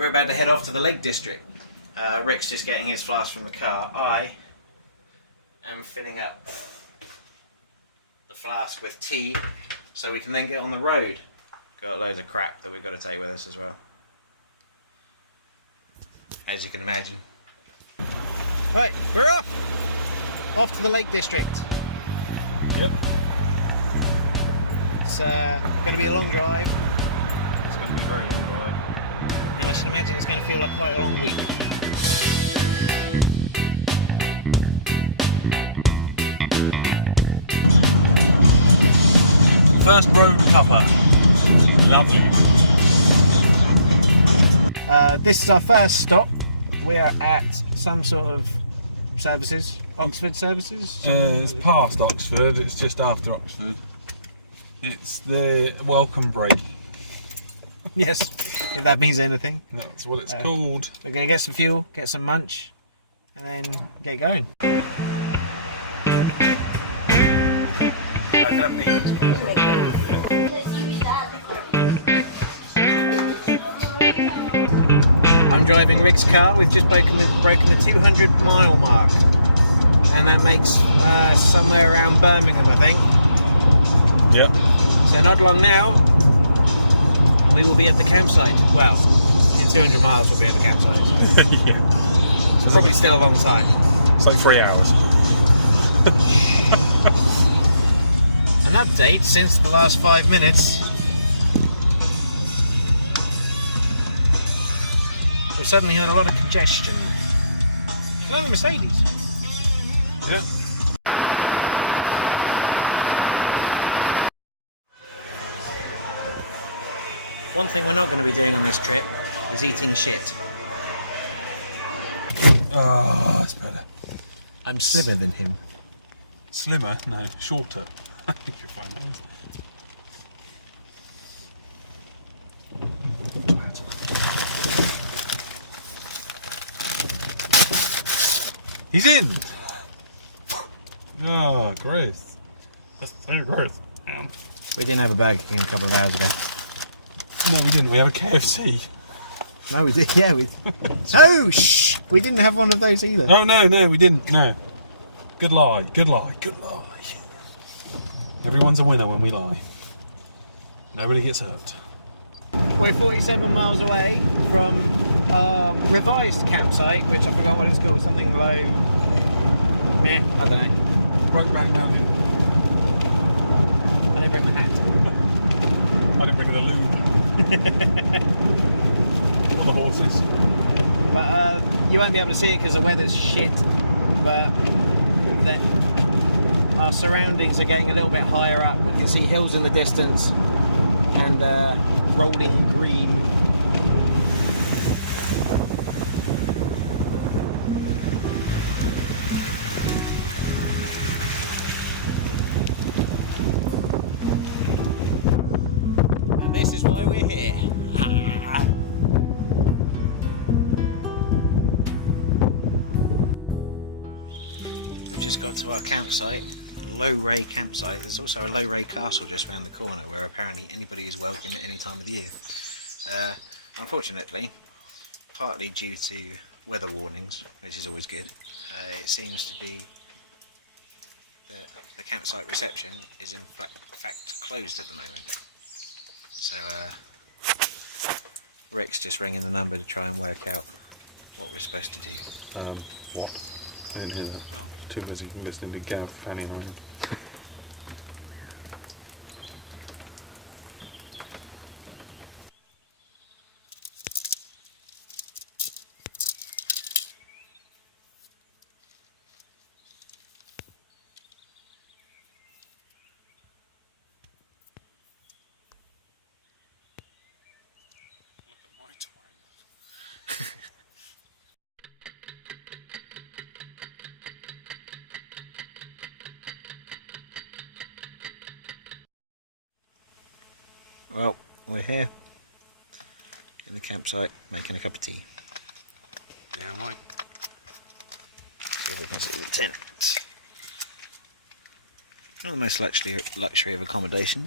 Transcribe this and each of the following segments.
We're about to head off to the Lake District. Rick's just getting his flask from the car. I am filling up the flask with tea so we can then get on the road. Got loads of crap that we've got to take with us as well, as you can imagine. Right, we're off! Off to the Lake District. Yep. It's going to be a long drive. It's going to be a very long drive. I can imagine it's going to feel like quite a long week. First road cuppa. Lovely. This is our first stop. We are at some sort of services, Oxford services? It's past Oxford, it's just after Oxford. It's the welcome break. Yes, if that means anything. That's what it's called. We're going to get some fuel, get some munch, and then get going. I'm driving Rick's car. We've just broken the 200-mile mark, and that makes somewhere around Birmingham, I think. Yep. So not long now, we will be at the campsite. Well, in 200 miles we'll be at the campsite. Yeah. So probably still a long time. It's like 3 hours. An update since the last 5 minutes. We've suddenly had a lot of congestion. It's like a Mercedes. Yeah. One thing we're not going to be doing on this trip is eating shit. Oh, that's better. I'm slimmer than him. Slimmer? No, shorter. I think you're fine. He's in! Oh, gross. That's so gross. We didn't have a Burger King a couple of hours ago. No, we didn't. We had a KFC. No, we did. Yeah, we. Oh, shh! We didn't have one of those either. Oh, no, we didn't. No. Good lie. Good lie. Good lie. Everyone's a winner when we lie. Nobody gets hurt. We're 47 miles away from our revised campsite, which I forgot what it's called. Something low. I don't know. Brokeback Mountain. I didn't bring my hat. I didn't bring the lube. Or the horses. But you won't be able to see it because the weather's shit. But our surroundings are getting a little bit higher up. You can see hills in the distance and rolling green. And this is why we're here. Just got to our campsite, low-ray campsite. There's also a low-ray castle just around the corner where apparently anybody is welcome at any time of the year. Unfortunately, partly due to weather warnings, which is always good, it seems to be the campsite reception is in fact closed at the moment. So Rick's just ringing the number to try and work out what we're supposed to do. What? I didn't hear that. Too busy listening to Gav fanning around. Well, we're here in the campsite making a cup of tea. Yeah, right. So we can see the tent. Not the most luxury of accommodation,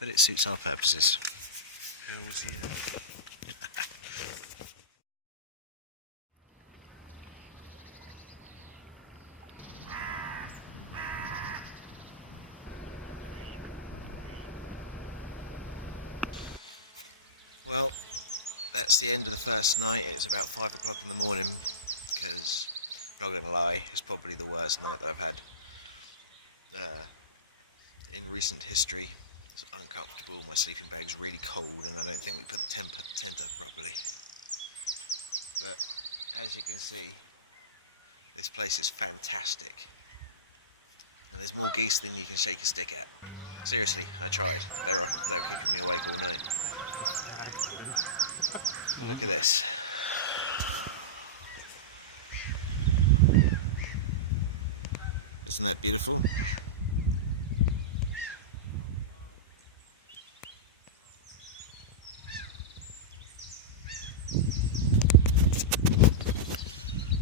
but it suits our purposes. How's it? It's the end of the first night. It's about 5 o'clock in the morning because, not gonna lie, it's probably the worst night that I've had in recent history. It's uncomfortable, my sleeping bag's really cold, and I don't think we put the tent up properly. But as you can see, this place is fantastic. And there's more geese than you can shake a stick at. Seriously, I tried. They were keeping me awake all night. Look at this. Isn't that beautiful?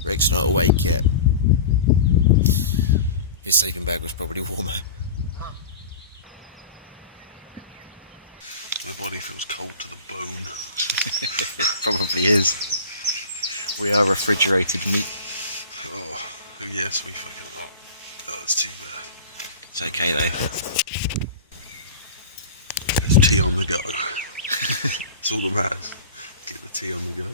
Rick's not awake yet. His sleeping bag was probably warmer. Your body feels cold to the bone. Probably is. We are refrigerated. Yes, we forget that. Oh, that's too bad. It's okay though. There's tea on the gutter. It's all about get the tea on the gutter.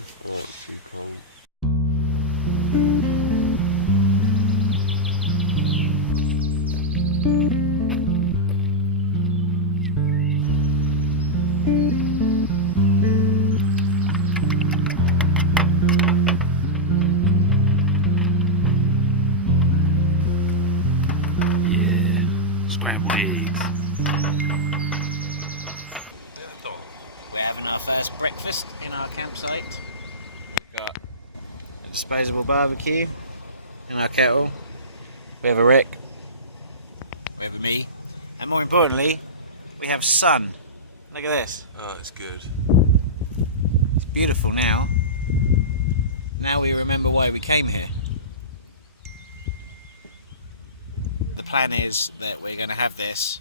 Scrambled eggs. We're having our first breakfast in our campsite. Got a disposable barbecue in our kettle. We have a Rick. We have a me. And more importantly, we have sun. Look at this. Oh, it's good. It's beautiful now. Now we remember why we came here. The plan is that we're going to have this,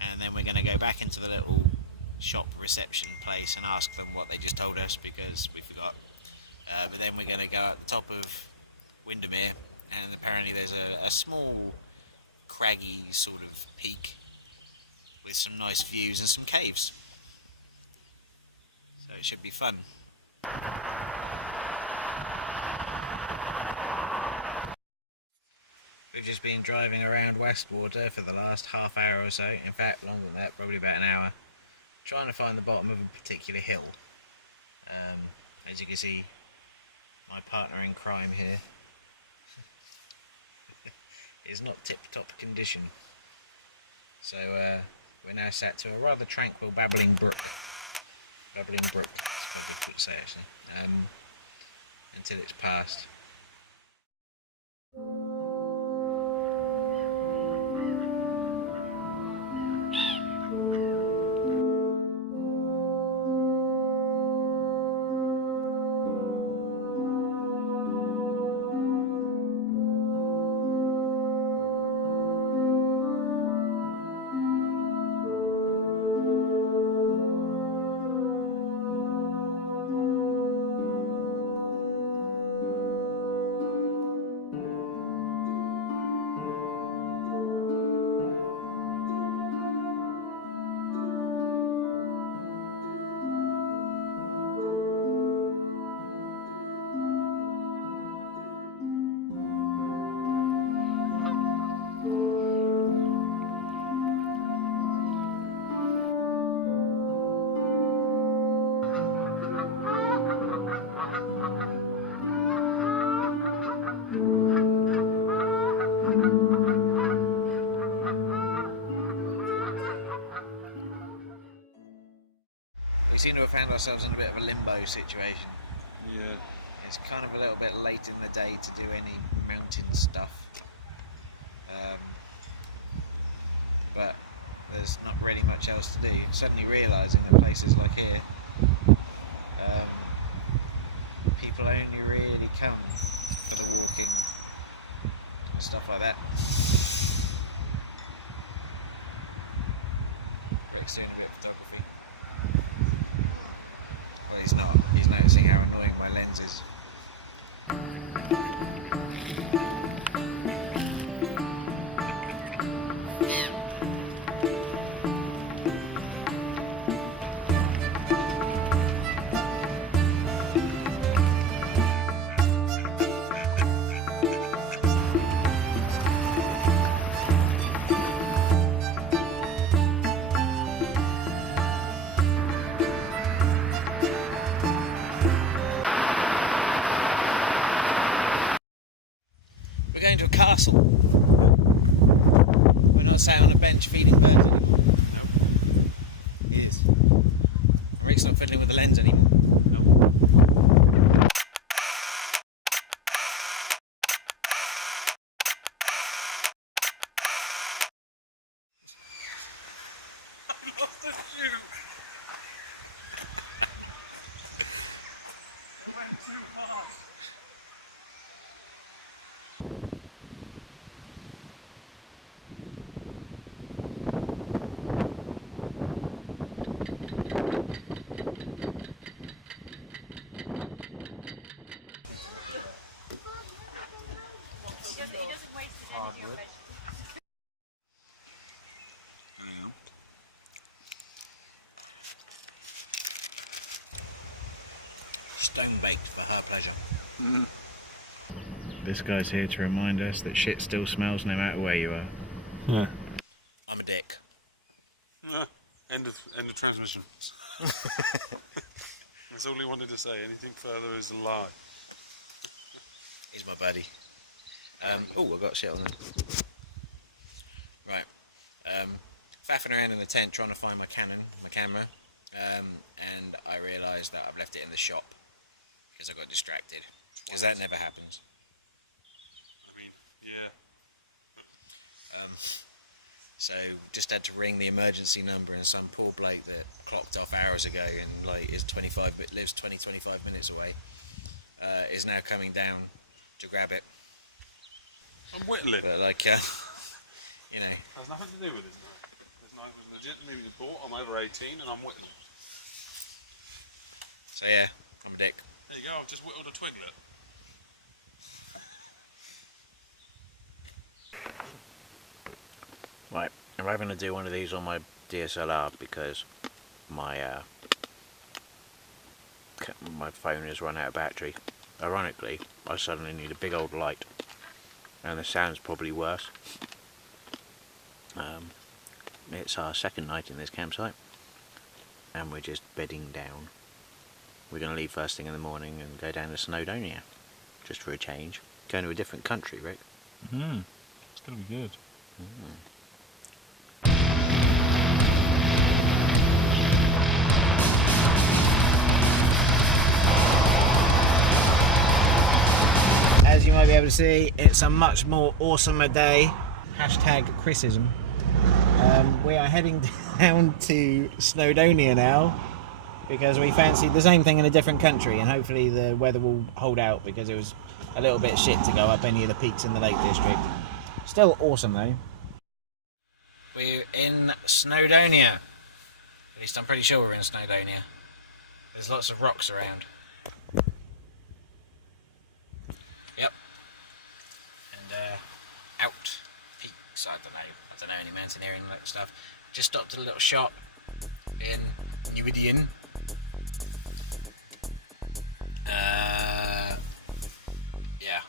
and then we're going to go back into the little shop reception place and ask them what they just told us because we forgot. But then we're going to go at the top of Windermere, and apparently there's a small craggy sort of peak with some nice views and some caves. So it should be fun. We've just been driving around Westwater for the last half hour or so, in fact longer than that, probably about an hour, trying to find the bottom of a particular hill. As you can see, my partner in crime here is not tip-top condition. So we're now sat to a rather tranquil babbling brook. Babbling brook, that's probably what to say actually, until it's passed. We seem to have found ourselves in a bit of a limbo situation. Yeah. It's kind of a little bit late in the day to do any mountain stuff. But there's not really much else to do. Suddenly realising that places like here, people only really come for the walking and stuff like that. Rick's doing a bit of photography. Well, he's not. He's noticing how annoying my lens is. hustle. We're not sat on a bench feeding birds. No. It is. Rick's not fiddling with the lens anymore. He doesn't waste his energy on vegetables. Stone baked for her pleasure. This guy's here to remind us that shit still smells no matter where you are. Yeah. I'm a dick. End of transmission. That's all he wanted to say. Anything further is a lie. He's my buddy. Oh, I got shit on them. Right. Faffing around in the tent trying to find my camera, and I realised that I've left it in the shop because I got distracted. Because that never happens. I mean, yeah. So just had to ring the emergency number, and some poor bloke that clocked off hours ago and lives 25 minutes away is now coming down to grab it. I'm whittling. But like, you know. Has nothing to do with this night. This night was legitimately bought. I'm over 18 and I'm whittling. So yeah, I'm a dick. There you go. I've just whittled a twiglet. Right, I'm having to do one of these on my DSLR because my my phone has run out of battery. Ironically, I suddenly need a big old light, and the sound's probably worse. It's our second night in this campsite, and we're just bedding down. We're going to leave first thing in the morning and go down to Snowdonia, just for a change. Going to a different country, Rick. It's going to be good. As you might be able to see, it's a much more awesomer day. Hashtag Chrisism. We are heading down to Snowdonia now because we fancied the same thing in a different country, and hopefully the weather will hold out because it was a little bit shit to go up any of the peaks in the Lake District. Still awesome though. We're in Snowdonia. At least I'm pretty sure we're in Snowdonia. There's lots of rocks around. Yep. And out peaks, I don't know any mountaineering and that stuff. Just stopped at a little shop in Newbidian. Yeah.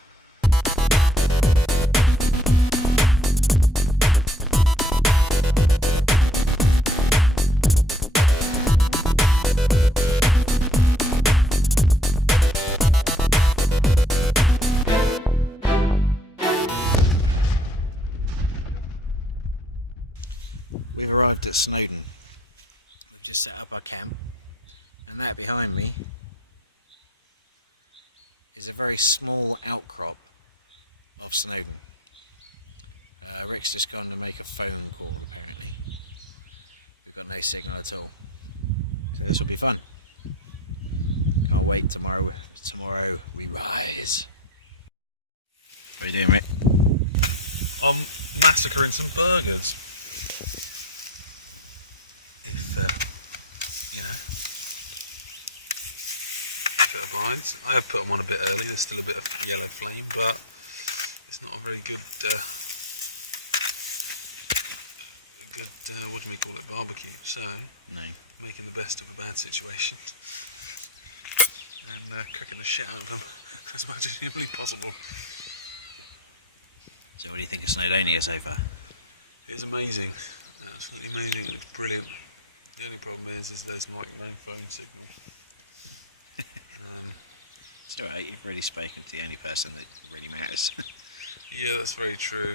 We've arrived at Snowdon. Just set up our camp, and that behind me is a very small outcrop of Snowdon. Rick's just gone to make a phone call, apparently. We've got no signal at all. So this will be fun. Can't wait tomorrow. Tomorrow we rise. What are you doing, Rick? I'm massacring some burgers. I have put them on a bit earlier, still a bit of yellow flame, but it's not a very good, what do we call it, barbecue, so No. making the best of a bad situation and cooking the shit out of them as much as humanly possible. So what do you think of Snowdonia so far? It's amazing, absolutely amazing, it's brilliant. The only problem is there's microphone signal. It's alright, you've really spoken to the only person that really matters. Yeah, that's very true.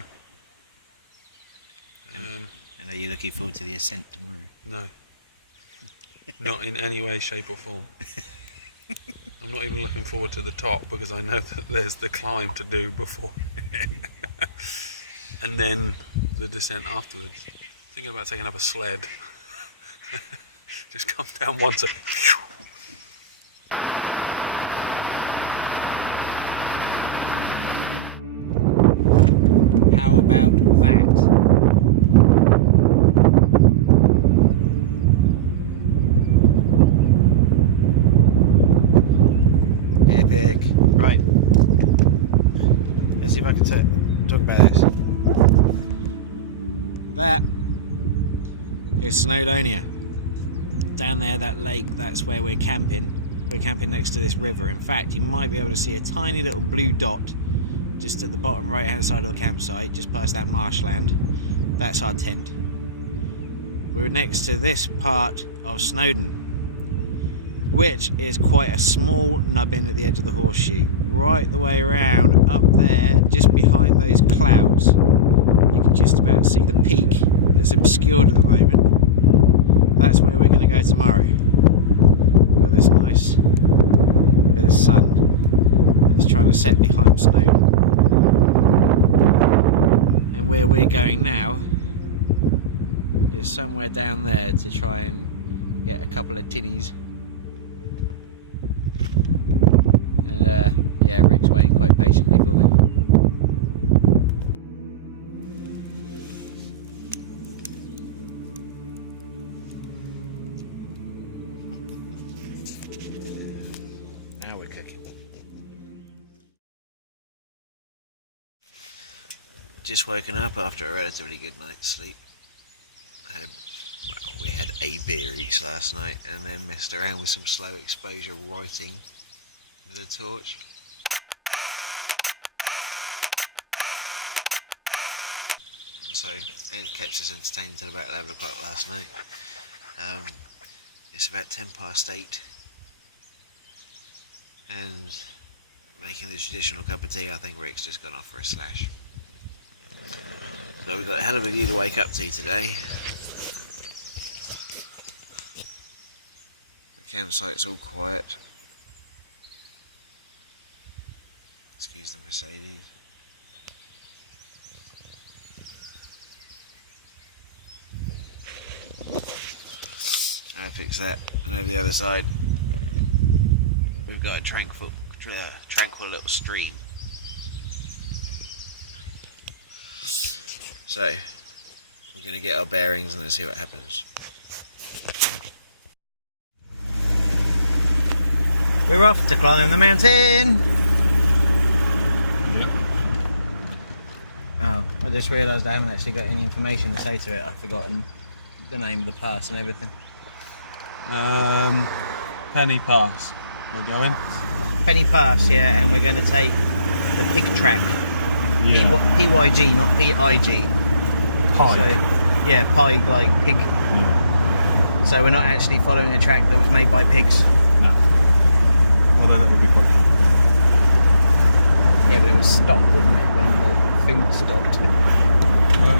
And are you looking forward to the ascent tomorrow? No. Not in any way, shape or form. I'm not even looking forward to the top because I know that there's the climb to do before. And then the descent afterwards. Thinking about taking up a sled. Just come down once and... How about that? Epic. Right. Let's see if I can talk about this. That is Snowdonia. Down there, that lake, that's where we're camping. We're camping next to this river. In fact, you might be able to see a tiny little blue dot just at the bottom right hand side of the campsite, just past that marshland. That's our tent. We're next to this part of Snowdon, which is quite a small nubbin at the edge of the horseshoe. Right the way around up there, just behind those clouds, you can just about see the peak that's obscured at the moment. That's where we're going to go tomorrow. With this nice bit of sun that's trying to set behind Snowdon. And where we're going now is somewhere down there to try and get a couple of tinnies. Yeah, Rick's waiting quite patiently for me. Now we're cooking. Just woken up after a relatively good night's sleep. Well, we had 8 beers last night and then messed around with some slow exposure writing with a torch. So it kept us entertained until about 11 o'clock last night. It's about 8:10. And making the traditional cup of tea, I think Rick's just gone off for a slash. Now we've got a hell of a view to wake up to today. Campsite's all quiet. Excuse the Mercedes. I'll fix that. And over the other side, we've got a tranquil little stream. So, we're going to get our bearings and let's see what happens. We're off to climb the mountain! Yep. Oh, I just realised I haven't actually got any information to say to it. I've forgotten the name of the pass and everything. Penny Pass. We're going? Penny Pass, yeah, and we're going to take the pig track. Yeah. PYG, not PIG. Pike. So, yeah, pike like pig. Yeah. So we're not actually following a track that was made by pigs. No. Although that would be quite cool. Yeah, it was stopped, wasn't it? When the thing was stopped. Oh,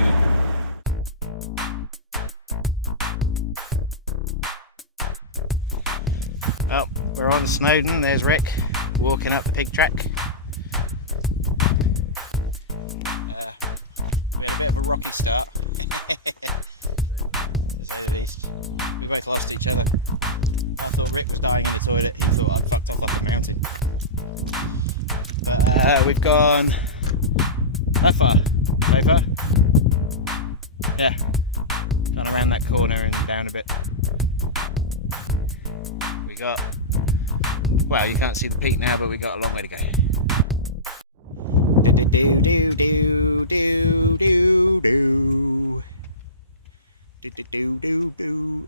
yeah. Well, we're on Snowdon. There's Rick walking up the pig track. A bit of a rocky start. We both lost each other. I thought Rick was dying in the toilet. I thought I'd fucked off the mountain. We've gone that far. So far? Yeah. Gone around that corner and down a bit. We got, well, you can't see the peak now, but we got a long way to go.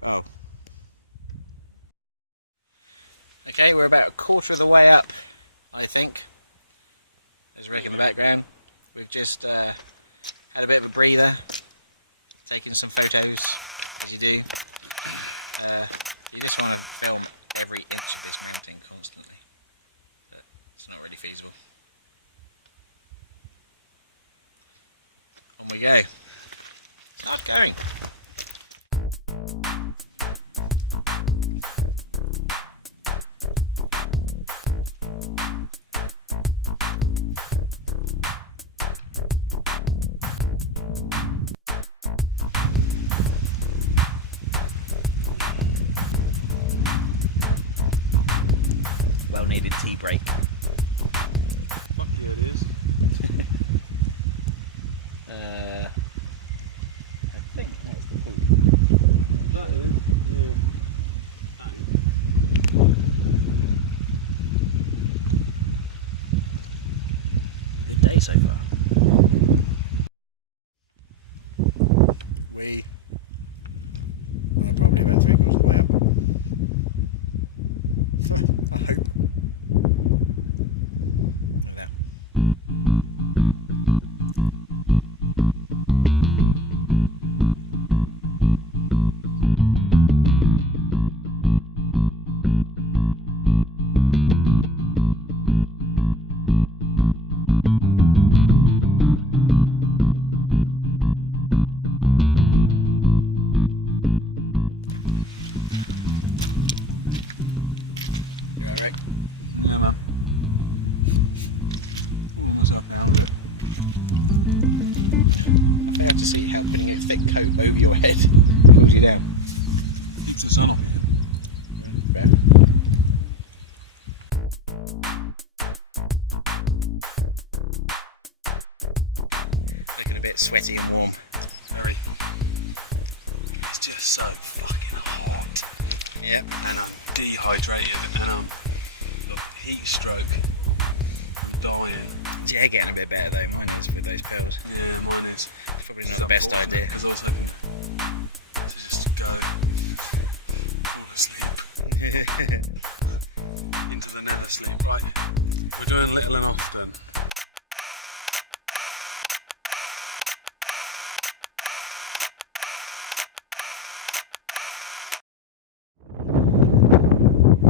Oh. Okay, we're about a quarter of the way up, I think. There's Rick in the background. We've just had a bit of a breather, taken some photos, as you do. You just want to film every inch of this mountain constantly. It's not really feasible. so far. We're probably about 3/4 of the way up. I hope. Look at that. I have to see how putting a thick coat over your head pulls you down. Keeps us on. Looking a bit sweaty and warm. Very. It's just so fucking hot. Yep. And I'm dehydrated and I'm got heat stroke. Dying. Yeah, getting a bit better though, mine is with those pills. Yeah, mine is. Probably not the best idea. Because also to just go fall asleep into the never sleep. Right, we're doing little and often.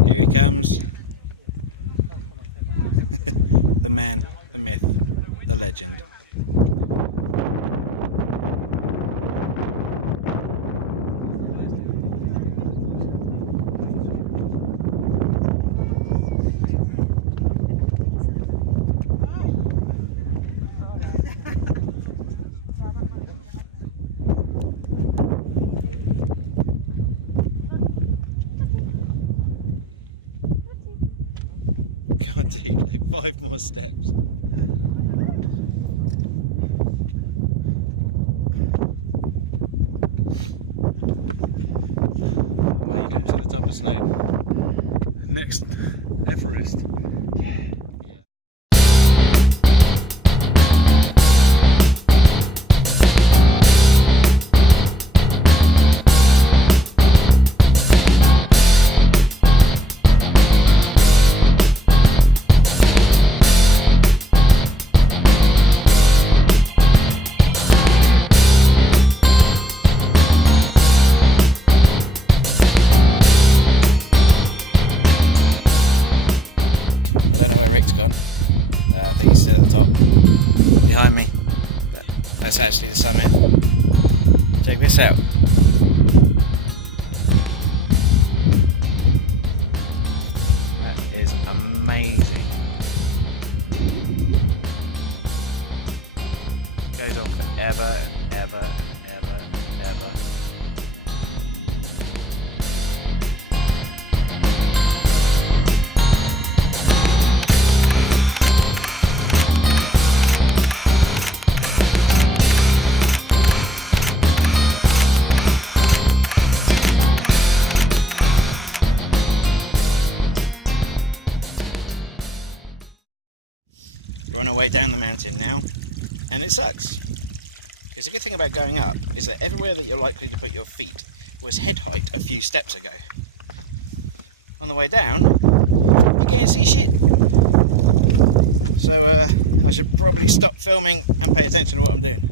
Here he comes. The man, the myth, the legend. God, dude, like 5 more steps. Where you going to the top of snow? Next Everest. Don't know where Rick's gone. I think he's still at the top. Behind me. But that's actually the summit. Check this out. That is amazing. Goes on forever and ever and ever and ever. We're on our way down the mountain now, and it sucks. Because the good thing about going up is that everywhere that you're likely to put your feet was head height a few steps ago. On the way down, you can't see shit. So I should probably stop filming and pay attention to what I'm doing.